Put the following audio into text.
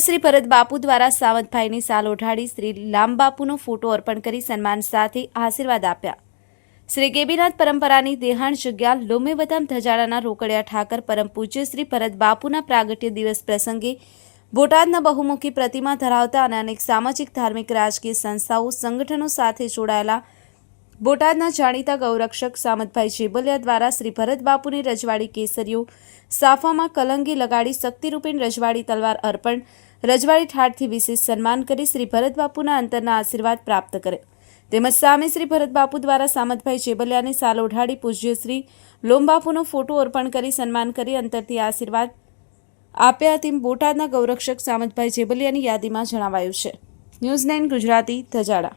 શ્રી ભરત બાપુ દ્વારા સાવંતભાઈની સાલ ઓઢાડી શ્રી લાંબાપુનો ફોટો અર્પણ કરી સન્માન સાથે આશીર્વાદ આપ્યા. શ્રી ગેબીનાથ પરંપરાની દેહાણ જગ્યા લોમેવધામ ધજાડાના રોકડિયા ઠાકર પરમ પૂજ્ય શ્રી ભરત બાપુના પ્રાગટ્ય દિવસ પ્રસંગે બોટાદના બહુમુખી પ્રતિમા ધરાવતા અને અનેક સામાજિક, ધાર્મિક, રાજકીય સંસ્થાઓ, સંગઠનો સાથે જોડાયેલા બોટાદના જાણીતા ગૌરક્ષક સામતભાઈ જેબલિયા દ્વારા શ્રી ભરત બાપુની રજવાડી કેસરીઓ સાફામાં કલંગી લગાડી શક્તિરૂપીણ રજવાડી તલવાર અર્પણ, રજવાડી ઠાઠથી વિશેષ સન્માન કરી શ્રી ભરત બાપુના અંતરના આશીર્વાદ પ્રાપ્ત કરે તેમજ સામે શ્રી ભરત બાપુ દ્વારા સામતભાઈ ચેબલિયાને સાલ ઓઢાડી પૂજ્ય શ્રી લોમબાપુનો ફોટો અર્પણ કરી સન્માન કરી અંતરથી આશીર્વાદ આપ્યા તેમ બોટાદના ગૌરક્ષક સામતભાઈ જેબલિયાની યાદીમાં જણાવાયું છે. News nine Gujarati ધજાડા.